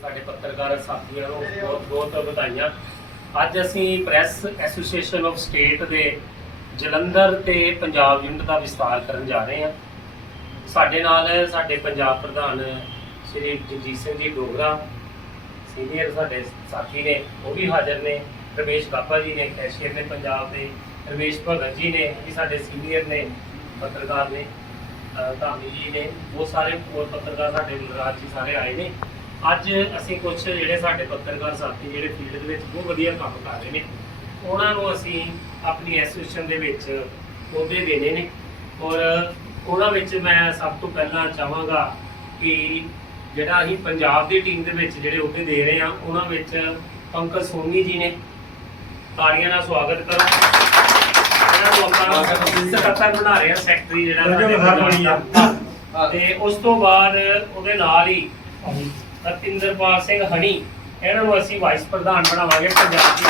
ਸਾਡੇ ਪੱਤਰਕਾਰ ਸਾਥੀਆਂ ਨੂੰ ਬਹੁਤ ਬਹੁਤ ਵਧਾਈਆਂ। ਅੱਜ ਅਸੀਂ ਪ੍ਰੈਸ ਐਸੋਸੀਏਸ਼ਨ ਆਫ ਸਟੇਟ ਦੇ ਜਲੰਧਰ ਤੇ ਪੰਜਾਬ ਯੂਨਿਟ ਦਾ ਵਿਸਤਾਰ ਕਰਨ ਜਾ ਰਹੇ ਹਾਂ। ਸਾਡੇ ਨਾਲ ਸਾਡੇ ਪੰਜਾਬ ਪ੍ਰਧਾਨ ਸ਼੍ਰੀ ਜਗਜੀਤ ਸਿੰਘ ਜੀ ਡੋਗਰਾ, ਸੀਨੀਅਰ ਸਾਡੇ ਸਾਥੀ ਨੇ, ਉਹ ਵੀ ਹਾਜ਼ਰ ਨੇ। ਰਮੇਸ਼ ਬਾਪਾ ਜੀ ਨੇ, ਕੈਸ਼ੀਅਰ ਨੇ ਪੰਜਾਬ ਦੇ। ਰਮੇਸ਼ ਭਗਤ ਜੀ ਨੇ ਵੀ ਸਾਡੇ ਸੀਨੀਅਰ ਨੇ, ਪੱਤਰਕਾਰ ਨੇ। ਧਾਮੀ ਜੀ ਨੇ, ਉਹ ਸਾਰੇ ਹੋਰ ਪੱਤਰਕਾਰ ਸਾਡੇ ਗੁਜਰਾਤ ਜੀ ਸਾਰੇ ਆਏ ਨੇ। ਅੱਜ ਅਸੀਂ ਕੁਝ ਜਿਹੜੇ ਸਾਡੇ ਪੱਤਰਕਾਰ ਸਾਥੀ ਜਿਹੜੇ ਫੀਲਡ ਦੇ ਵਿੱਚ ਬਹੁਤ ਵਧੀਆ ਕੰਮ ਕਰ ਰਹੇ ਨੇ ਉਹਨਾਂ ਨੂੰ ਅਸੀਂ ਆਪਣੀ ਐਸੋਸੀਏਸ਼ਨ ਦੇ ਵਿੱਚ ਅਹੁਦੇ ਦੇਣੇ ਨੇ ਔਰ ਉਹਨਾਂ ਵਿੱਚ ਮੈਂ ਸਭ ਤੋਂ ਪਹਿਲਾਂ ਚਾਹਾਂਗਾ ਕਿ ਜਿਹੜਾ ਅਸੀਂ ਪੰਜਾਬ ਦੀ ਟੀਮ ਦੇ ਵਿੱਚ ਜਿਹੜੇ ਅਹੁਦੇ ਦੇ ਰਹੇ ਹਾਂ ਉਹਨਾਂ ਵਿੱਚ ਪੰਕਜ ਸੋਨੀ ਜੀ ਨੇ ਤਾੜੀਆਂ ਨਾਲ ਸਵਾਗਤ ਕਰੋ। ਇਹਨਾਂ ਨੂੰ ਆਪਾਂ ਸਕੱਤਰ ਬਣਾ ਰਹੇ ਸੈਕਟਰੀ ਜਿਹੜਾ ਸਾਡੇ। ਤੇ ਉਸ ਤੋਂ ਬਾਅਦ ਉਹਦੇ ਨਾਲ ਹੀ ਰਤਿੰਦਰਪਾਲ ਸਿੰਘ ਹਣੀ ਇਹਨਾਂ ਨੂੰ ਅਸੀਂ ਵਾਈਸ ਪ੍ਰਧਾਨ ਬਣਾਵਾਂਗੇ ਪੰਜਾਬ ਦੀ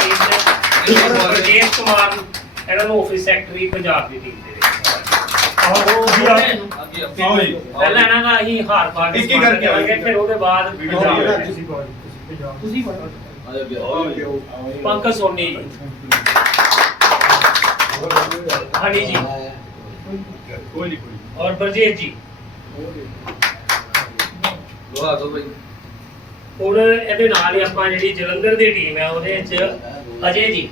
ਟੀਮ ਦੇ। ਬਲਜੀਤ ਕੁਮਾਰ ਇਹਨਾਂ ਨੂੰ ਆਫਿਸ ਸੈਕਟਰੀ ਪੰਜਾਬ ਦੀ ਟੀਮ ਦੇ। ਵਿੱਚ ਪਹਿਲਾਂ ਇਹਨਾਂ ਦਾ ਅਸੀਂ ਹਾਰ ਪਾ ਕੇ ਇੱਕ ਇੱਕ ਕਰਕੇ ਆਵਾਂਗੇ ਫਿਰ ਉਹਦੇ ਬਾਅਦ ਤੁਸੀਂ ਪੰਕਜ ਸੋਨੀ ਜੀ। ਹਣੀ ਜੀ। ਕੋਈ ਨਹੀਂ ਕੋਈ ਔਰ ਜੀ। ਹੁਣ ਇਹਦੇ ਨਾਲ ਹੀ ਆਪਾਂ ਜਿਹੜੀ ਜਲੰਧਰ ਦੀ ਟੀਮ ਹੈ ਉਹਦੇ ਵਿੱਚ ਅਜੇ ਜੀ।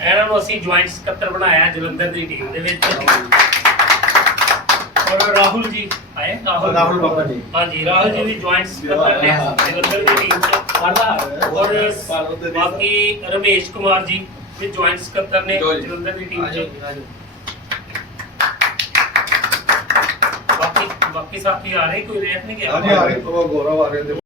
ਇਹਨਾਂ ਨੂੰ ਅਸੀਂ ਜੁਆਇੰਟ ਸਕੱਤਰ ਬਣਾਇਆ ਜਲੰਧਰ ਦੀ ਟੀਮ ਦੇ ਵਿੱਚ। ਔਰ ਰਾਹੁਲ ਜੀ ਆਏ? ਰਾਹੁਲ। ਬਾਬਾ ਜੀ। ਹਾਂਜੀ ਰਾਹੁਲ ਜੀ ਵੀ ਜੁਆਇੰਟ ਸਕੱਤਰ ਨੇ ਜਲੰਧਰ ਦੀ ਟੀਮ ਚ। ਔਰ ਬਾਕੀ ਰਮੇਸ਼ ਕੁਮਾਰ ਜੀ ਵੀ ਜੁਆਇੰਟ ਸਕੱਤਰ ਨੇ ਜਲੰਧਰ ਦੀ ਟੀਮ ਚ। ਬਾਕੀ ਬਾਕੀ ਸਾਥੀ ਆ ਰਹੇ? ਕੋਈ ਰੇਟ ਨਹੀਂ ਗਿਆ? ਹਾਂਜੀ ਆ ਰਹੇ। ਗੌਰਵ ਆ ਰਹੇ